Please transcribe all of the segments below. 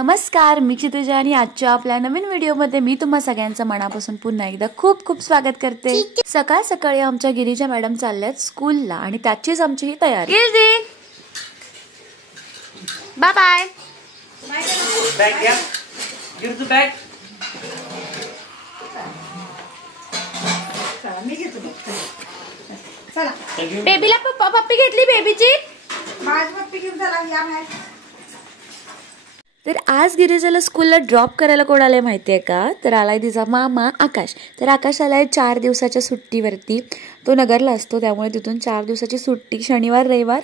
नमस्कार, मी क्षितिजा आणि आजच्या आपल्या नवीन व्हिडिओमध्ये मी तुम्हा सगळ्यांचं मनापासून पुन्हा एकदा खूप खूप स्वागत करते। सकाळ सकाळी आमच्या गिरीजा मॅडम चालल्यात स्कूलला आणि त्याचीच आमची ही तयारी। गिरजी बाय बाय। बॅग घ्या, गिरजू बॅग। चला बेबीला पप्पी घेतली बेबीची। माझी पप्पी घेऊन चला या बाहेर। तर आज गिरिजाला स्कूलला ड्रॉप करायला कोण आलंय माहितीये का? तर आलाय तिचा मामा आकाश। तर आकाश आलाय 4 दिवसाच्या सुट्टीवरती। तो नगरला असतो त्यामुळे तिथून 4 दिवसाची सुट्टी, शनिवार रविवार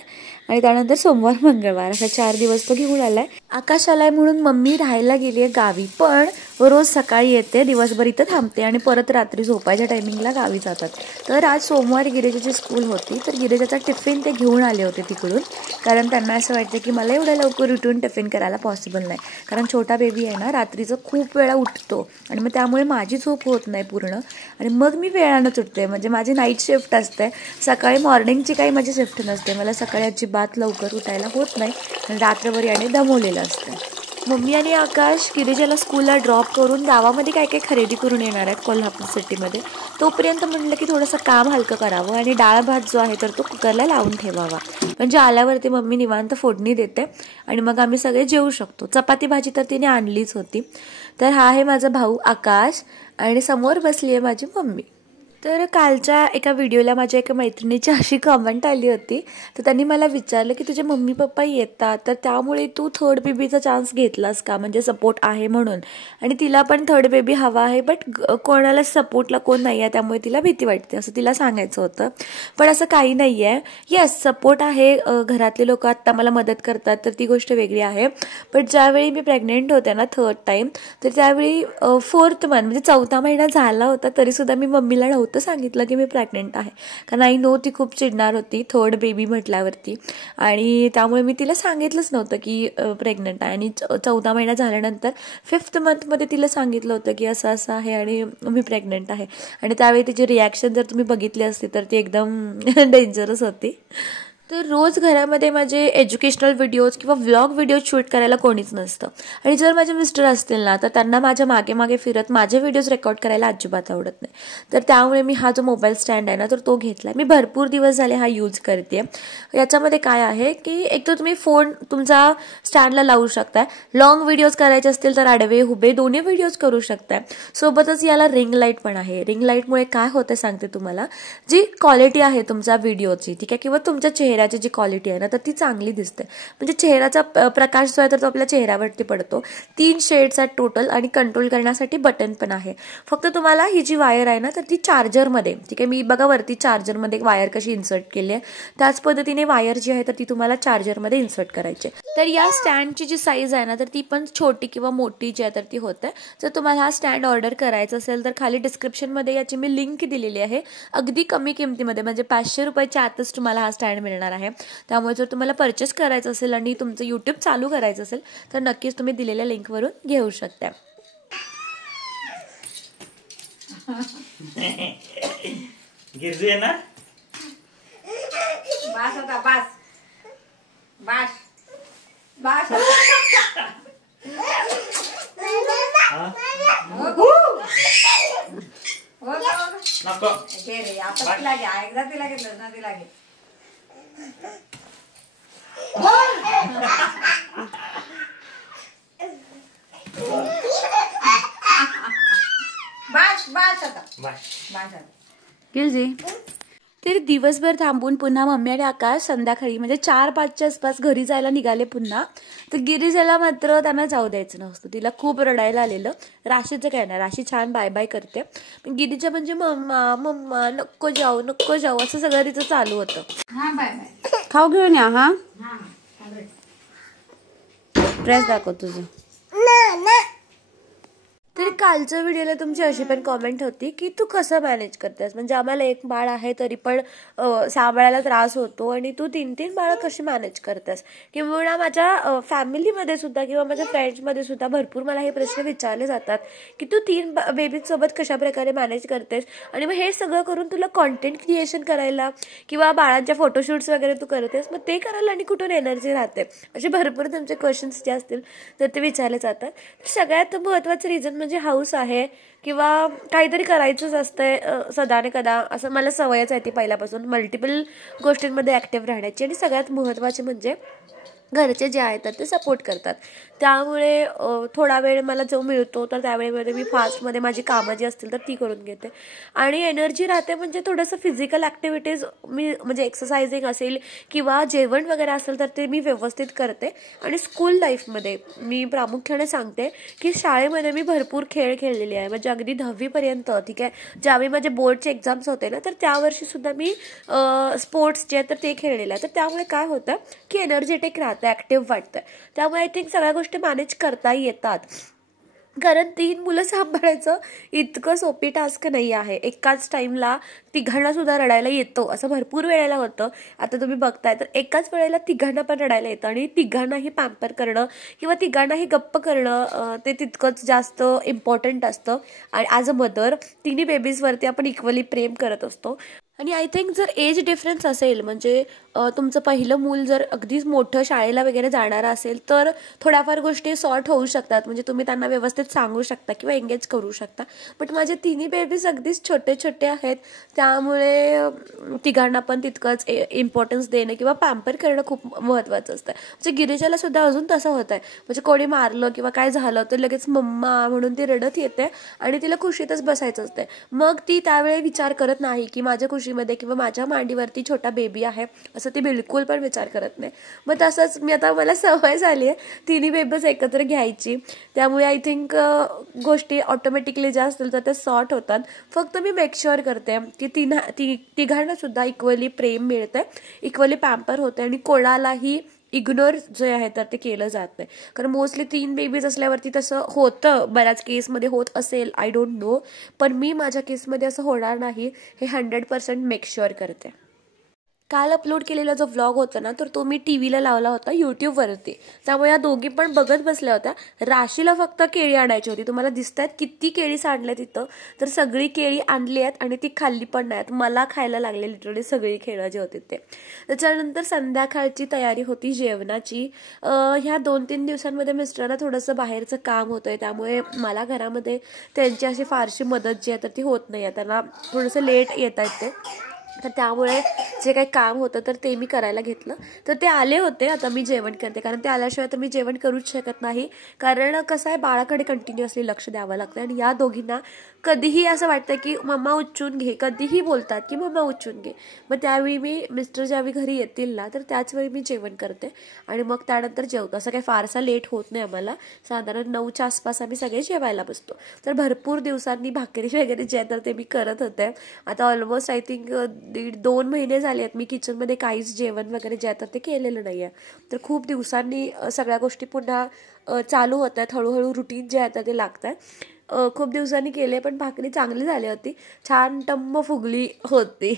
आणि त्यानंतर सोमवार मंगळवार अशा 4 दिवस तो घेऊन आलाय। आकाश आलाय म्हणून मम्मी राहायला गेली आहे गावी, पण रोज सकाळी येते, दिवसभर इथं थांबते आणि परत रात्री झोपायच्या टायमिंगला गावी जातात। तर आज सोमवारी गिरिजाची स्कूल होती, तर गिरिजाचा टिफिन ते घेऊन आले होते तिकडून, कारण त्यांना असं वाटतं की मला एवढ्या लवकर उठून टिफिन करायला पॉसिबल नाही, कारण छोटा बेबी आहे ना, रात्रीचं खूप वेळा उठतो आणि मग त्यामुळे माझी झोप होत नाही पूर्ण आणि मग मी वेळानंच उठते। म्हणजे माझी नाईट शिफ्ट असते, सकाळी मॉर्निंगची काही माझी शिफ्ट नसते। मला सकाळी अजिबात लवकर उठायला होत नाही आणि रात्रभर याने दमवलेलं असतं। मम्मी आणि आकाश गिरिजाला स्कूलला ड्रॉप करून गावामध्ये काय काय खरेदी करून येणार आहेत कोल्हापूर सिटीमध्ये। तोपर्यंत म्हटलं की थोडंसं काम हलकं करावं आणि डाळ भात जो आहे तर तो कुकरला लावून ठेवावा, म्हणजे आल्यावरती मम्मी निवांत फोडणी देते आणि मग आम्ही सगळे जेवू शकतो। चपाती भाजी तर तिने आणलीच होती। तर हा आहे माझा भाऊ आकाश आणि समोर बसली आहे माझी मम्मी। तर कालच्या एका व्हिडिओला माझ्या एका मैत्रिणीची अशी कमेंट आली होती, तर त्यांनी मला विचारलं की तुझे मम्मी पप्पा येतात तर त्यामुळे तू थर्ड बेबीचा चान्स घेतलास का, म्हणजे सपोर्ट आहे म्हणून। आणि तिला पण थर्ड बेबी हवा आहे, बट कोणाला सपोर्टला कोण नाही आहे त्यामुळे तिला भीती वाटते असं तिला सांगायचं होतं। पण असं काही नाही आहे, येस सपोर्ट आहे, घरातले लोक आत्ता मला मदत करतात तर ती गोष्ट वेगळी आहे। बट ज्यावेळी मी प्रेग्नेंट होते ना 3rd टाईम, तर त्यावेळी 4th मंथ म्हणजे 4था महिना झाला होता तरीसुद्धा मी मम्मीला नव्हतं सांगितलं की मी प्रेग्नेंट आहे, कारण आई नो ती खूप चिडणार होती 3rd बेबी म्हटल्यावरती, आणि त्यामुळे मी तिला सांगितलंच नव्हतं की प्रेग्नेंट आहे। आणि 14 महिना झाल्यानंतर 5th मंथमध्ये तिला सांगितलं होतं की असं असं आहे आणि मी प्रेग्नेंट आहे। आणि त्यावेळी तिची रिॲक्शन जर तुम्ही बघितली असती तर ती एकदम डेंजरस होती। तर रोज घरामध्ये माझे एज्युकेशनल व्हिडिओज किंवा व्लॉग व्हिडिओज शूट करायला कोणीच नसतं, आणि जर माझे मिस्टर असतील ना तर त्यांना माझ्या मागे मागे फिरत माझे व्हिडिओज रेकॉर्ड करायला अजिबात आवडत नाही। तर त्यामुळे मी हा जो मोबाईल स्टँड आहे ना तर तो घेतला आहे। मी भरपूर दिवस झाले हा यूज करते। याच्यामध्ये काय आहे की एक तर तुम्ही फोन तुमचा स्टँडला लावू शकताय, लॉंग व्हिडिओज करायचे असतील तर आडवे उभे दोन्ही व्हिडिओज करू शकताय। सोबतच याला रिंग लाईट पण आहे। रिंग लाईटमुळे काय होतं सांगते तुम्हाला, जी क्वालिटी आहे तुमच्या व्हिडिओची, ठीक आहे, किंवा तुमच्या चेहऱ्याची जी क्वालिटी आहे ना तर ती चांगली दिसते। म्हणजे चेहऱ्याचा प्रकाश जो आहे तर तो आपल्या चेहऱ्यावरती पडतो। 3 शेड्स आहेत टोटल आणि कंट्रोल करण्यासाठी बटन पण आहे। फक्त तुम्हाला ही जी वायर आहे ना तर ती चार्जरमध्ये, ठीक आहे, मी बघा वरती चार्जरमध्ये वायर कशी इन्सर्ट केली आहे त्याच पद्धतीने वायर जी आहे तर ती तुम्हाला चार्जरमध्ये इन्सर्ट करायची। तर या स्टँडची जी साईज आहे ना तर ती पण छोटी किंवा मोठी जी आहे तर ती होते। जर तुम्हाला हा स्टँड ऑर्डर करायचा असेल तर खाली डिस्क्रिप्शनमध्ये याची मी लिंक दिलेली आहे। अगदी कमी किमतीमध्ये म्हणजे 500 रुपयाच्या आतच तुम्हाला हा स्टँड मिळणार आहे। त्यामुळे जर तुम्हाला परचेस करायचं असेल आणि तुमचं यूट्यूब चालू करायचं असेल तर नक्कीच तुम्ही दिलेल्या लिंकवरून घेऊ शकता। गिरजू आहे ना, बास होता, बास बास बास नको रे आता तिला घ्या, एकदा तिला घेतलं ना तिला घे। बास बास आता बास आता गिलजी। तर दिवसभर थांबून पुन्हा मम्मी आणि आकाश संध्याकाळी म्हणजे 4-5च्या आसपास घरी जायला निघाले पुन्हा। तर गिरिजाला मात्र त्यांना जाऊ द्यायचं नसतं, तिला खूप रडायला आलेलं। राशीचं काय नाही, राशी छान बाय बाय करते, पण गिरिजा म्हणजे मम्मा मम्मा नको जाऊ नको जाऊ असं सगळं तिचं चालू होतं। हा बाय बाय, खाऊ घेऊन या। हा हा ड्रेस दाखव तुझं। तर कालच्या व्हिडिओला तुमची अशी पण कॉमेंट होती की तू कसं मॅनेज करतेस, म्हणजे आम्हाला एक बाळ आहे तरी पण सांभाळायला त्रास होतो आणि तू 3-3 बाळं कशी मॅनेज करतेस. किंवा माझ्या फॅमिलीमध्ये सुद्धा किंवा माझ्या फ्रेंड्समध्ये सुद्धा भरपूर मला हे प्रश्न विचारले जातात की तू 3 बेबीजसोबत कशा प्रकारे मॅनेज करतेस. आणि मग हे सगळं करून तुला कॉन्टेंट क्रिएशन करायला किंवा बाळांच्या फोटोशूट्स वगैरे तू करतेस, मग ते करायला आणि कुठून एनर्जी राहते, असे भरपूर तुमचे क्वेश्चन्स जे असतील तर ते विचारले जातात. सगळ्यात महत्त्वाचं रिझन म्हणजे हाऊस आहे किंवा काहीतरी करायचंच असतंय सदा ने कदा, असं मला सवयच आहे ती पहिल्यापासून मल्टिपल गोष्टींमध्ये ॲक्टिव्ह राहण्याची. आणि सगळ्यात महत्त्वाचे म्हणजे घरचे जे आहेत ते सपोर्ट करतात. त्यामुळे थोडा वेळ मला जो मिळतो तर त्यावेळेमध्ये मी फास्टमध्ये माझी कामं जी असतील तर ती करून घेते. आणि एनर्जी राहते म्हणजे थोडंसं फिजिकल ॲक्टिव्हिटीज मी म्हणजे एक्सरसाइजिंग असेल किंवा जेवण वगैरे असेल तर ते मी व्यवस्थित करते. आणि स्कूल लाईफमध्ये मी प्रामुख्याने सांगते की शाळेमध्ये मी भरपूर खेळ खेळलेले आहे, म्हणजे अगदी 10वीपर्यंत. ठीक आहे, ज्यावेळी माझे बोर्डचे एक्झाम्स होते ना तर त्यावर्षीसुद्धा मी स्पोर्ट्स जे आहेत तर ते खेळलेलं आहे. तर त्यामुळे काय होतं की एनर्जेटिक राहतं, ॲक्टिव्ह वाटतं. त्यामुळे आय थिंक सगळ्या गोष्टी मॅनेज करता येतात. कारण 3 मुलं सांभाळायचं इतकं सोपी टास्क नाही आहे. एकाच टाईमला तिघांना सुद्धा रडायला येतो असं भरपूर वेळेला होतं. आता तुम्ही बघताय तर एकाच वेळेला तिघांना पण रडायला येतं आणि तिघांनाही पॅम्पर करणं किंवा तिघांनाही गप्प करणं ते तितकंच जास्त इम्पॉर्टंट असतं. आणि ॲज अ मदर 3 बेबीजवरती आपण इक्वली प्रेम करत असतो. आणि आय थिंक जर एज डिफरन्स असेल, म्हणजे तुमचं पहिलं मूल जर अगदीच मोठं शाळेला वगैरे जाणारं असेल तर थोड्याफार गोष्टी सॉर्ट होऊ शकतात, म्हणजे तुम्ही त्यांना व्यवस्थित सांगू शकता किंवा एंगेज करू शकता. बट माझे 3 बेबीज अगदीच छोटे छोटे आहेत, त्यामुळे तिघांना पण तितकंच इम्पॉर्टन्स देणं किंवा पॅम्पर करणं खूप महत्त्वाचं असतं. म्हणजे गिरिजाला सुद्धा अजून तसं होत आहे, म्हणजे कोणी मारलं किंवा काय झालं तर लगेच मम्मा म्हणून ती रडत येते आणि तिला खुशीतच बसायचं असते. मग ती त्यावेळी विचार करत नाही की माझ्या खुशीमध्ये किंवा माझ्या मांडीवरती छोटा बेबी आहे असं ती बिलकुल पण विचार करत नाही. मग तसंच मी आता मला सवय झाली आहे 3 बेबीज एकत्र घ्यायची, त्यामुळे आय थिंक गोष्टी ऑटोमॅटिकली ज्या असतील तर ते सॉर्ट होतात. फक्त मी मेक शुअर करते की तिघांना सुद्धा इक्वली प्रेम मिळतं, इक्वली पॅम्पर होते आणि कोणालाही इग्नोर जे आहे तर ते केलं जात नाही. कारण मोस्टली 3 बेबीज असल्यावरती तसं होतं, बऱ्याच केसमध्ये होत असेल, आय डोंट नो, पण मी माझ्या केसमध्ये असं होणार नाही हे 100% मेक शुअर करते. काल अपलोड केलेला जो व्लॉग होता ना तर तो मी टीव्हीला लावला होता यूट्यूबवरती, त्यामुळे या दोघी पण बघत बसल्या होत्या. राशीला फक्त केळी आणायची होती, तुम्हाला दिसत आहेत किती केळी सांडल्या तिथं, तर सगळी केळी आणली आहेत आणि ती खाल्ली पण नाहीत, मला खायला लागले लिटरली सगळी केळं जे होते ते. त्याच्यानंतर संध्याकाळची तयारी होती जेवणाची. ह्या 2-3 दिवसांमध्ये मिस्टरांना थोडंसं बाहेरचं काम होतंय, त्यामुळे मला घरामध्ये त्यांची अशी फारशी मदत जी आहे तर ती होत नाही आहे, त्यांना थोडंसं लेट येत आहेत ते. तर त्यामुळे जे काही काम होतं तर ते मी करायला घेतलं. तर ते आले होते, आता मी जेवण करते, कारण ते आल्याशिवाय तर मी जेवण करूच शकत नाही. कारण कसं आहे बाळाकडे कंटिन्युअसली लक्ष द्यावं लागतं आणि या दोघींना कधीही असं वाटतं की मम्मा उच्चून घे, कधीही बोलतात की मम्मा उच्चून घे. मग त्यावेळी मी मिस्टर ज्यावेळी घरी येतील ना तर त्याचवेळी मी जेवण करते आणि मग त्यानंतर जेवतो. असं काही फारसा लेट होत नाही आम्हाला, साधारण 9च्या आसपास आम्ही सगळे जेवायला बसतो. तर भरपूर दिवसांनी भाकरी वगैरे जे आहे तर ते मी करत होते. आता ऑलमोस्ट आय थिंक 1.5-2 महिने झाले आहेत मी किचनमध्ये काहीच जेवण वगैरे जे आहे तर ते केलेलं नाही आहे. तर खूप दिवसांनी सगळ्या गोष्टी पुन्हा चालू होत आहेत, हळूहळू रुटीन जे आहे तर ते लागत आहे. खूप दिवसांनी केले पण भाकरी चांगली झाली होती, छान टम्म फुगली होती.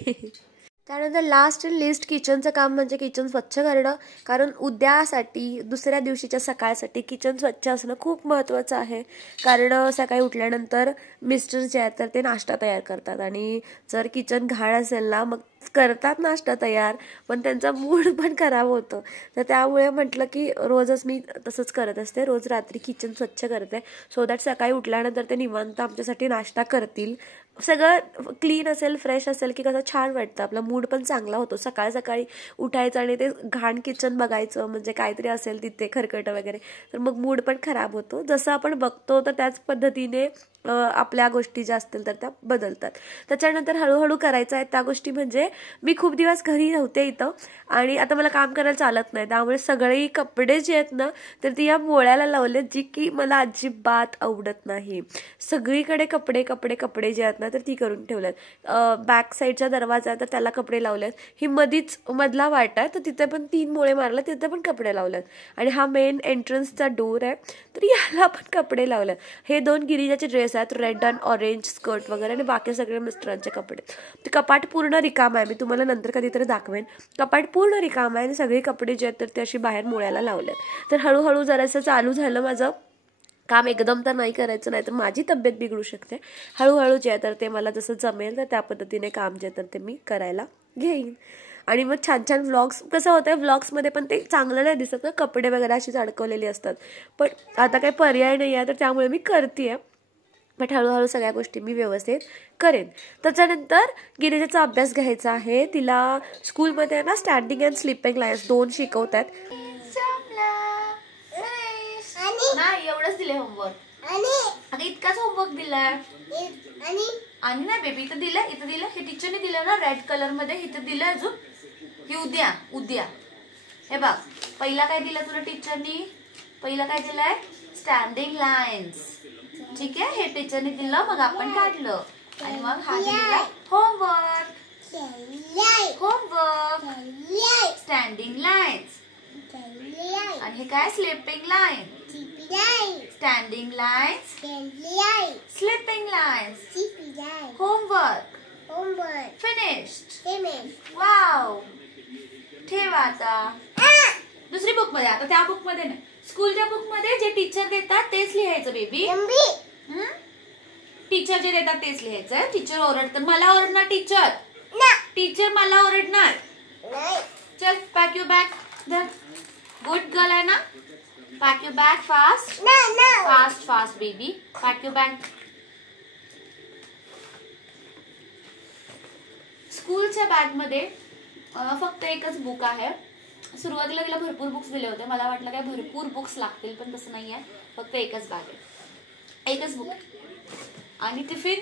त्यानंतर लास्ट इन लिस्ट किचनचं काम म्हणजे किचन स्वच्छ करणं, कारण उद्यासाठी दुसऱ्या दिवशीच्या सकाळसाठी किचन स्वच्छ असणं खूप महत्त्वाचं आहे. कारण सकाळी उठल्यानंतर मिस्टर जे आहेत तर ते नाश्ता तयार करतात आणि जर किचन घाण असेल ना मग करतात नाश्ता तयार पण त्यांचा मूड पण खराब होतो. तर त्यामुळे म्हटलं की रोजच मी तसंच करत असते, रोज रात्री किचन स्वच्छ करते सो दॅट सकाळी उठल्यानंतर ते निवांत आमच्यासाठी नाश्ता करतील. सगळं क्लीन असेल, फ्रेश असेल की कसं छान वाटतं, आपला मूड पण चांगला होतो. सकाळी सकाळी उठायचं आणि ते घाण किचन बघायचं म्हणजे काहीतरी असेल तिथे खरकट वगैरे तर मग मूड पण खराब होतो. जसं आपण बघतो तर त्याच पद्धतीने आपल्या गोष्टी ज्या असतील तर त्या बदलतात. त्याच्यानंतर हळूहळू करायचं आहे त्या गोष्टी म्हणजे मी खूप दिवस घरी नव्हते इथं आणि आता मला काम करायला चालत नाही, त्यामुळे सगळे कपडे जे आहेत ना तर ती या मोळ्याला लावले, जी की मला अजिबात आवडत नाही. सगळीकडे कपडे कपडे कपडे जे आहेत ना तर ती करून ठेवल्यात. बॅक साईडचा दरवाजा तर त्याला कपडे लावलेत. ही मधला वाट आहे तर तिथे पण 3 मोळे मारले, तिथे पण कपडे लावलेत. आणि हा मेन एंट्रन्सचा डोर आहे तर याला पण कपडे लावलेत. हे 2 गिरिजाचे ड्रेस आहेत, रेड अँड ऑरेंज स्कर्ट वगैरे, आणि बाकी सगळे मिस्टरांचे कपडे. ते कपाट पूर्ण रिकाम आहे, मी तुम्हाला नंतर कधीतरी दाखवेन. कपाट पूर्ण रिकाम आहे आणि सगळे कपडे जे आहेत तर ते अशी बाहेर मोळ्याला लावलेत. तर हळूहळू जरासं चालू झालं माझं काम. एकदम तर नाही करायचं, नाही तर माझी तब्येत बिघडू शकते. हळूहळू जे आहे तर ते मला जसं जमेल तर त्या पद्धतीने काम जे तर ते मी करायला घेईन. आणि मग छान छान व्लॉग्स. कसं होतं व्लॉग्समध्ये पण ते चांगलं नाही दिसत ना, कपडे वगैरे अशीच अडकवलेली असतात. पण आता काही पर्याय नाही आहे तर त्यामुळे मी करते आहे. बट हळूहळू सगळ्या गोष्टी मी व्यवस्थित करेन. त्याच्यानंतर गिरिजाचा अभ्यास घ्यायचा आहे. तिला स्कूलमध्ये ना स्टँडिंग अँड स्लिपिंग लाईन्स 2 शिकवतात. नाही एवढंच दिले होमवर्क. अगं इतकाच होमवर्क दिलाय. आणि नाही बेबी इथं दिलं, इथं दिलं. हे टीचरने दिलं ना रेड कलर मध्ये, इथं दिलं अजून. हे उद्या हे बघ पहिला काय दिलं तुला टीचरनी, पहिला काय दिलंय स्टँडिंग लाईन्स. ठीक आहे, हे टीचरने दिलं, मग आपण काढलं. आणि मग हा दिलेला होमवर्क स्टँडिंग लाईन्स. आणि हे काय sleeping line, standing lines, sleeping lines. Homework finished. Wow. ठेवा आता दुसरी बुक मध्ये. आता त्या बुक मध्ये नाही, स्कूलच्या बुक मध्ये जे टीचर देतात तेच लिहायचं बेबी. टीचर जे देतात तेच लिहायचं. टीचर ओरडतात, मला ओरडणार टीचर, टीचर मला ओरडणार. चल pack your bag. Good girl आहे ना. Pack your bag fast. Fast baby. Pack your bag. स्कूलच्या बॅग मध्ये फक्त एकच बुक आहे. सुरुवातीला तिला भरपूर बुक्स दिले होते, मला वाटलं काय भरपूर बुक्स लागतील, पण तसं नाही आहे. फक्त एकच बॅग आहे, एकच बुक आणि टिफिन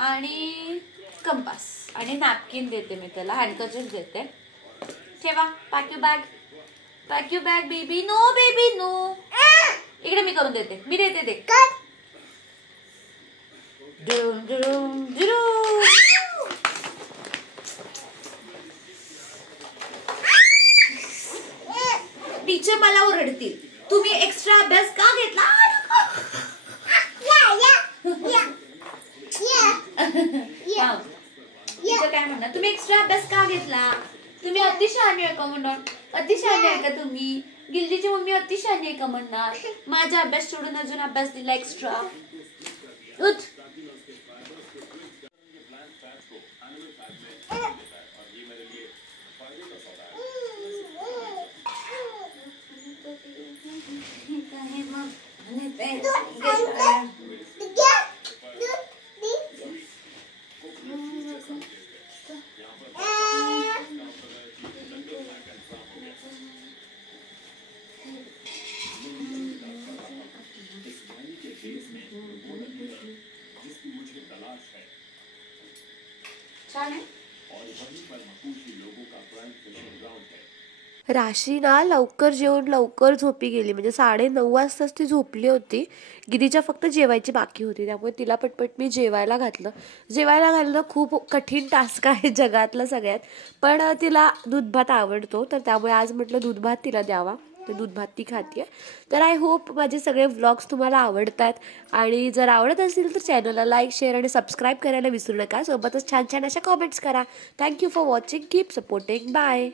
आणि कंपास आणि नॅपकिन देते मी त्याला, हँडकर्चीफ देते. ठेवा. Pack your bag. Pack your bag baby. No baby no. इकडे मी करून देते, मी देते ते. टीचर मला ओरडतील, तुम्ही एक्स्ट्रा अभ्यास का घेतला. टीचर काय म्हणणार, तुम्ही एक्स्ट्रा अभ्यास का घेतला. तुम्ही अतिशहाणी आहे का म्हणणार. अतिशहाणी आहे का तुम्ही. गिल्लीची मम्मी अतिशहाणी आहे का म्हणणार. माझा अभ्यास सोडून अजून अभ्यास दिला एक्स्ट्रा. उठ. राशी ना लवकर जेवून लवकर झोपी गेली, म्हणजे 9:30 वाजताच ती झोपली होती. गिरीजा फक्त जेवायची बाकी होती, त्यामुळे तिला पटपट मी जेवायला घातलं. जेवायला घालणं खूप कठीण टास्क आहे जगातलं सगळ्यात, पण तिला दूध भात आवडतो तर त्यामुळे आज म्हटलं दूध भात तिला द्यावा. तर दूध भात ती खाते. तर आय होप माझे सगळे व्लॉग्स तुम्हाला आवडतात, आणि जर आवडत असतील तर चॅनलला लाईक शेअर आणि सबस्क्राईब करायला विसरू नका. सोबतच छान छान अशा कॉमेंट्स करा. Thank you for watching. Keep supporting. Bye.